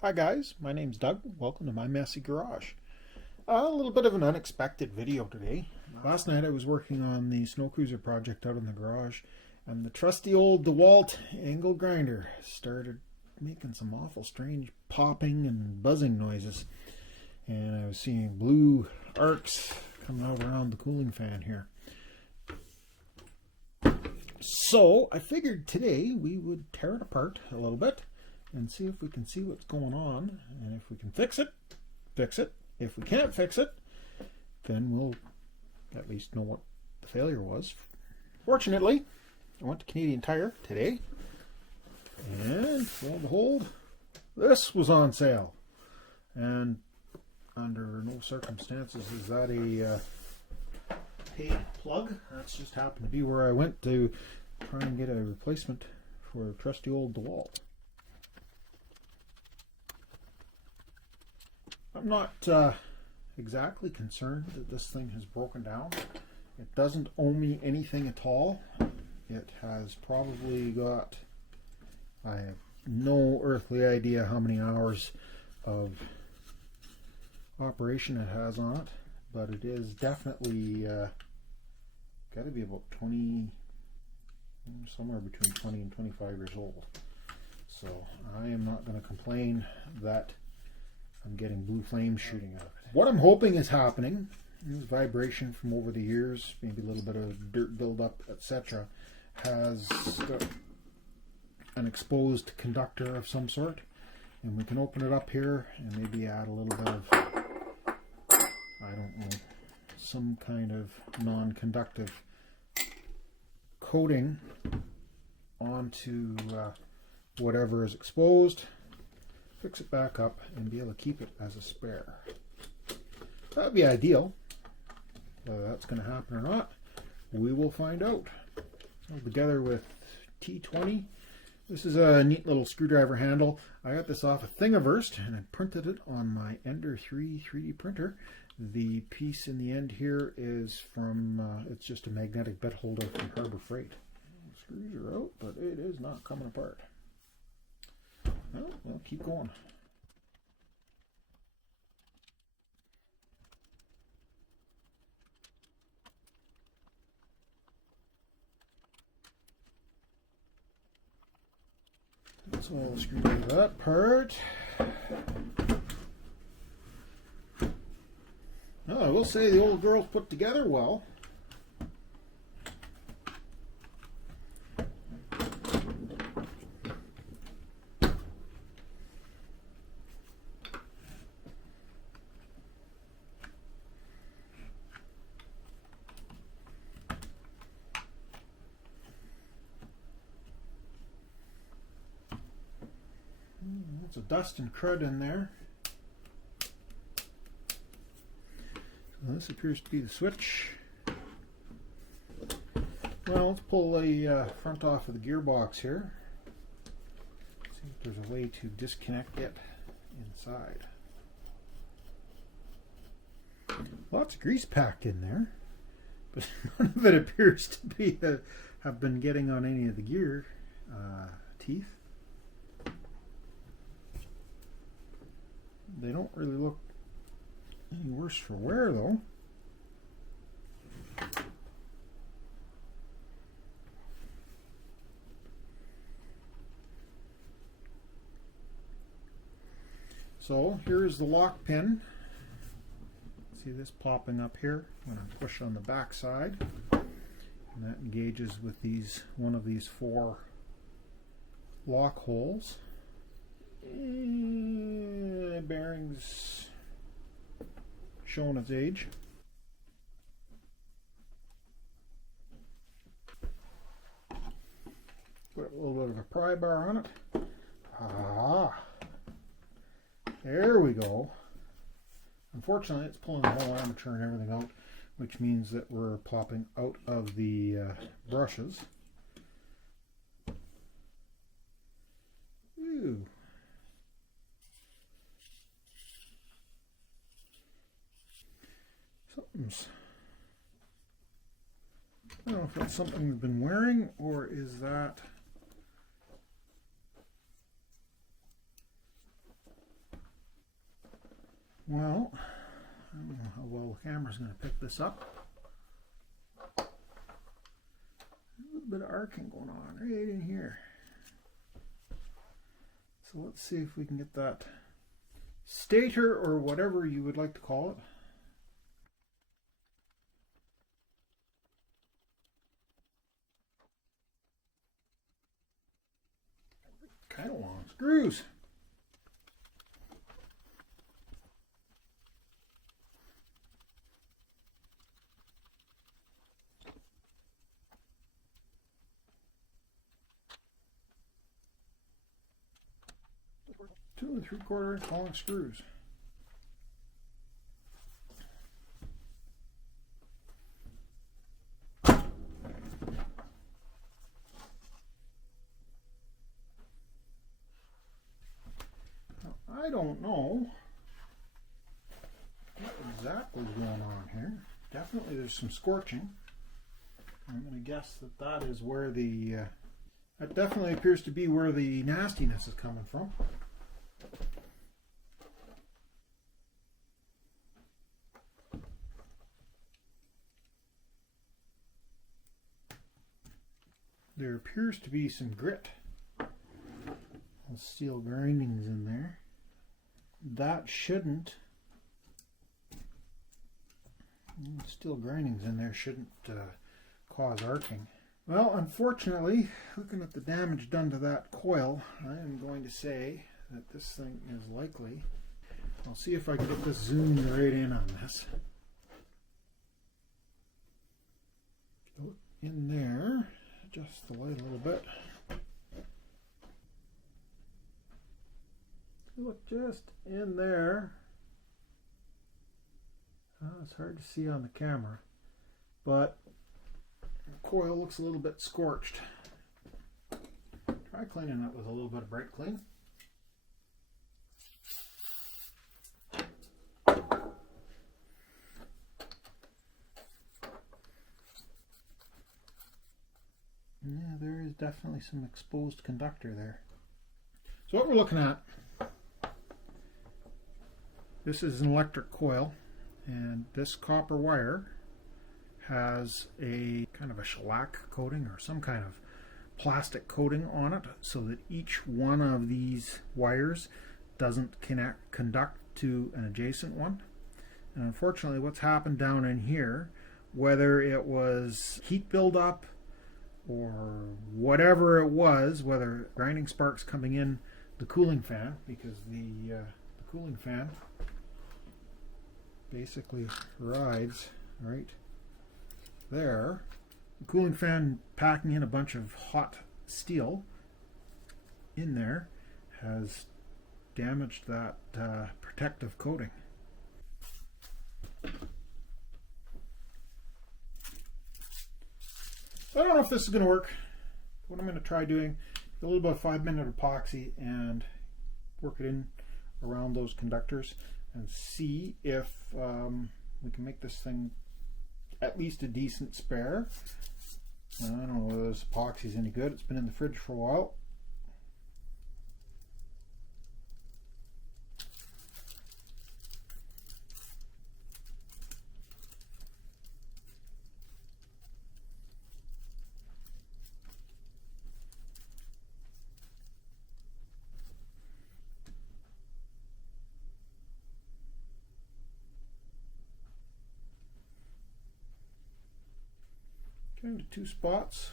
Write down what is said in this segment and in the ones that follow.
Hi guys, my name's Doug. Welcome to my messy garage. A little bit of an unexpected video today. Last night I was working on the snow cruiser project out in the garage, and the trusty old DeWalt angle grinder started making some awful strange popping and buzzing noises. And I was seeing blue arcs coming out around the cooling fan here. So I figured today we would tear it apart a little bit and see if we can see what's going on, and if we can fix it, fix it. If we can't fix it, then we'll at least know what the failure was. Fortunately, I went to Canadian Tire today, and lo and behold, this was on sale. And under no circumstances is that a paid plug. That's just happened to be where I went to try and get a replacement for a trusty old DeWalt. I'm not exactly concerned that this thing has broken down. It doesn't owe me anything at all. It has probably got, I have no earthly idea how many hours of operation it has on it, but it is definitely got to be about 20, somewhere between 20 and 25 years old. So I am not going to complain that I'm getting blue flames shooting out of it. What I'm hoping is happening is vibration from over the years, maybe a little bit of dirt buildup, etc., has an exposed conductor of some sort, and we can open it up here and maybe add a little bit of, I don't know, some kind of non-conductive coating onto whatever is exposed, fix it back up, and be able to keep it as a spare. That would be ideal. Whether that's going to happen or not, we will find out. Together with T20. This is a neat little screwdriver handle. I got this off of Thingiverse and I printed it on my Ender 3 3D printer. The piece in the end here is from, it's just a magnetic bit holder from Harbor Freight. The screws are out, but it is not coming apart. Well, we'll keep going. So I'll screw that part. Well, I will say the old girl's put together well. Lots of dust and crud in there. So this appears to be the switch. Well, let's pull the front off of the gearbox here. See if there's a way to disconnect it inside. Lots of grease packed in there, but none of it appears to be have been getting on any of the gear teeth. They don't really look any worse for wear, though. So here's the lock pin. See this popping up here when I push on the back side, and that engages with one of these 4 lock holes. Bearings showing its age. Put a little bit of a pry bar on it. Ah, there we go. Unfortunately, it's pulling the whole armature and everything out, which means that we're popping out of the brushes. Ooh. I don't know if that's something we've been wearing, or is that Well, I don't know how well the camera's going to pick this up. A little bit of arcing going on right in here. So let's see if we can get that stator, or whatever you would like to call it. Kind of long screws. Two 3/4 inch long screws. I don't know what exactly is going on here. Definitely there's some scorching. I'm going to guess that that is where the, that definitely appears to be where the nastiness is coming from. There appears to be some grit, steel grindings in there. That shouldn't, steel grindings in there shouldn't cause arcing. Well, unfortunately, looking at the damage done to that coil, I am going to say that this thing is likely. I'll see if I can get this zoomed right in on this. Look in there, adjust the light a little bit. Look just in there. It's hard to see on the camera, but the coil looks a little bit scorched. Try cleaning it with a little bit of brake clean. Yeah, there is definitely some exposed conductor there. So what we're looking at, this is an electric coil, and this copper wire has a kind of a shellac coating or some kind of plastic coating on it, so that each one of these wires doesn't conduct to an adjacent one. And unfortunately, what's happened down in here, whether it was heat buildup or whatever it was, whether grinding sparks coming in the cooling fan, because the cooling fan basically rides right there. The cooling fan packing in a bunch of hot steel in there has damaged that protective coating. I don't know if this is going to work. What I'm going to try doing, a little bit of 5-minute epoxy and work it in around those conductors and see if we can make this thing at least a decent spare. I don't know whether this epoxy is any good. It's been in the fridge for a while. Kind of two spots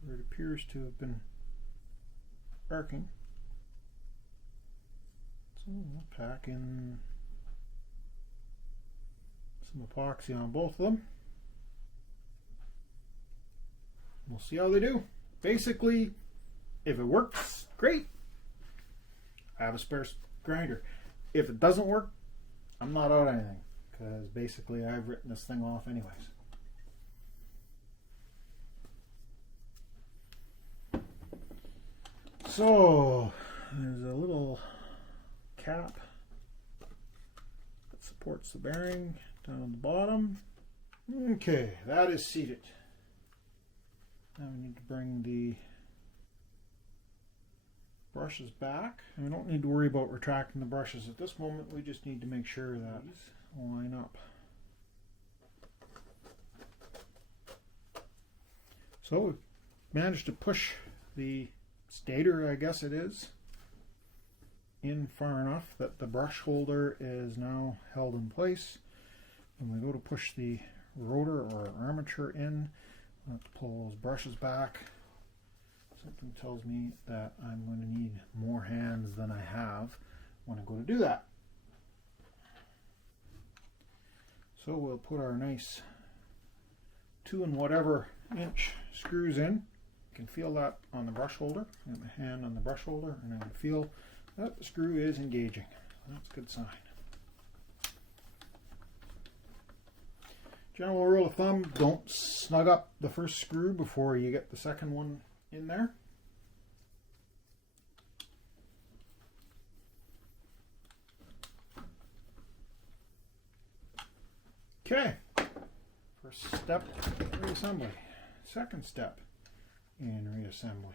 where it appears to have been arcing. So we'll pack in some epoxy on both of them. We'll see how they do. Basically, if it works, great. I have a spare grinder. If it doesn't work, I'm not out anything, because basically I've written this thing off anyways. So there's a little cap that supports the bearing down at the bottom. Okay, that is seated. Now we need to bring the brushes back. And we don't need to worry about retracting the brushes at this moment. We just need to make sure that these line up. So we've managed to push the stator, I guess it is, in far enough that the brush holder is now held in place. When we go to push the rotor or armature in, let's pull those brushes back. Something tells me that I'm going to need more hands than I have when I go to do that. So we'll put our nice 2 and whatever inch screws in. You can feel that on the brush holder. I have my hand on the brush holder and I can feel that the screw is engaging. That's a good sign. General rule of thumb, don't snug up the first screw before you get the second one in there. Okay, first step, reassembly. Second step in reassembly.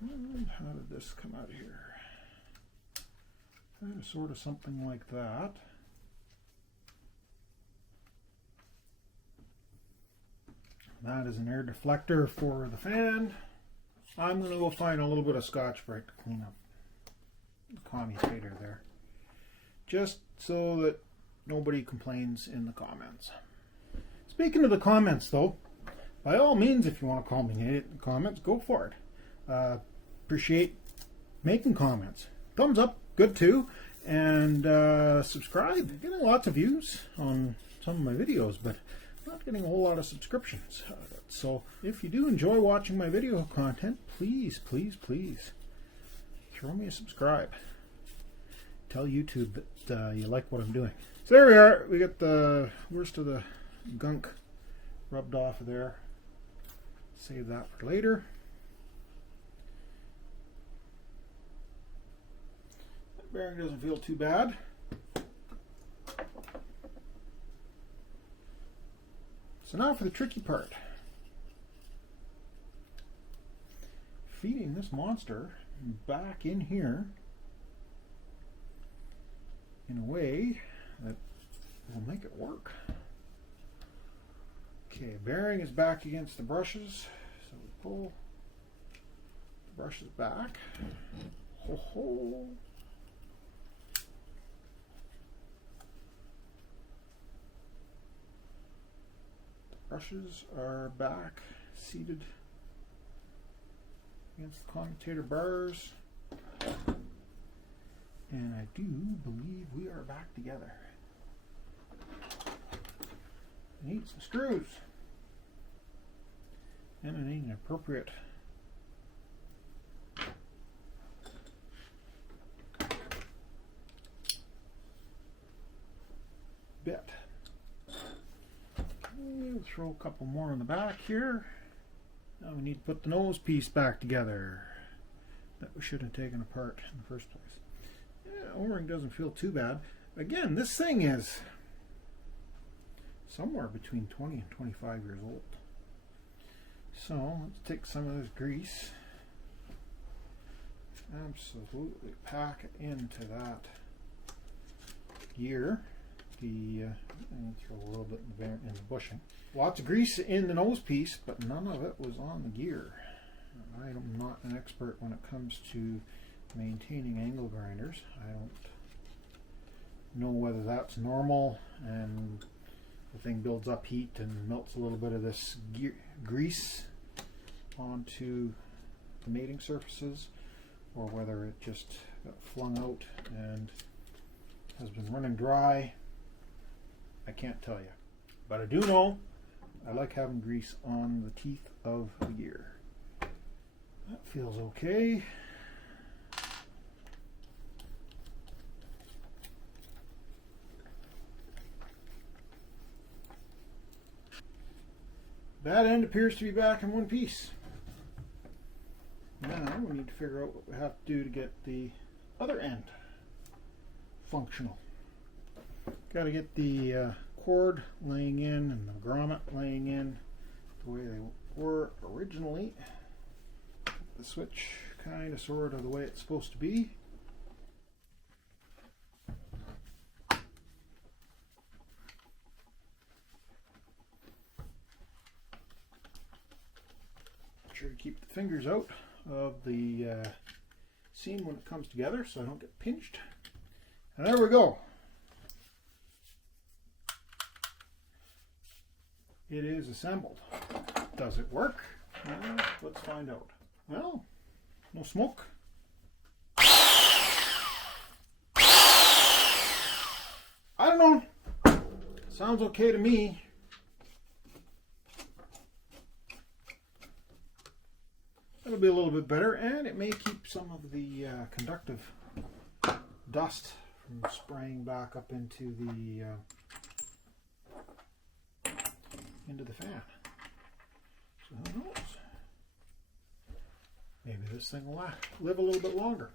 And how did this come out here? Sort of something like that. That is an air deflector for the fan. I'm going to go find a little bit of Scotch-Brite to clean up the commutator there, just so that nobody complains in the comments. Speaking of the comments though, by all means, if you want to comment in the comments, go for it. Appreciate making comments. Thumbs up, good too. And subscribe. Getting lots of views on some of my videos, but not getting a whole lot of subscriptions. So if you do enjoy watching my video content, please, please, please throw me a subscribe. Tell YouTube that you like what I'm doing. So there we are. We got the worst of the gunk rubbed off of there. Save that for later. That bearing doesn't feel too bad. So now for the tricky part. Feeding this monster back in here in a way that will make it work. Okay, bearing is back against the brushes, so we pull the brushes back. Ho ho! The brushes are back, seated against the commutator bars, and I do believe we are back together. I need some screws, and I need an appropriate bit. We'll throw a couple more in the back here. Now we need to put the nose piece back together that we should have taken apart in the first place. Yeah, O-ring doesn't feel too bad. Again, this thing is somewhere between 20 and 25 years old. So let's take some of this grease, absolutely pack it into that gear. And throw a little bit in the bushing. Lots of grease in the nose piece, but none of it was on the gear. I am not an expert when it comes to maintaining angle grinders. I don't know whether that's normal and the thing builds up heat and melts a little bit of this grease onto the mating surfaces, or whether it just got flung out and has been running dry. I can't tell you, but I do know I like having grease on the teeth of the gear. That feels okay. That end appears to be back in one piece. Now we need to figure out what we have to do to get the other end functional. Got to get the cord laying in and the grommet laying in the way they were originally. The switch kind of sort of the way it's supposed to be. Make sure to keep the fingers out of the seam when it comes together so I don't get pinched. And there we go. It is assembled. Does it work? Well, let's find out. Well, no smoke. I don't know. Sounds okay to me. It'll be a little bit better, and it may keep some of the conductive dust from spraying back up into the fan. So who knows? Maybe this thing will live a little bit longer.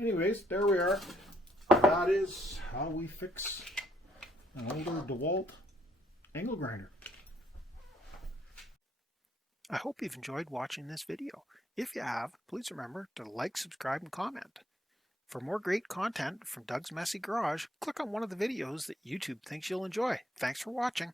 Anyways, there we are. That is how we fix an older DeWalt angle grinder. I hope you've enjoyed watching this video. If you have, please remember to like, subscribe, and comment. For more great content from Doug's Messy Garage, click on one of the videos that YouTube thinks you'll enjoy. Thanks for watching.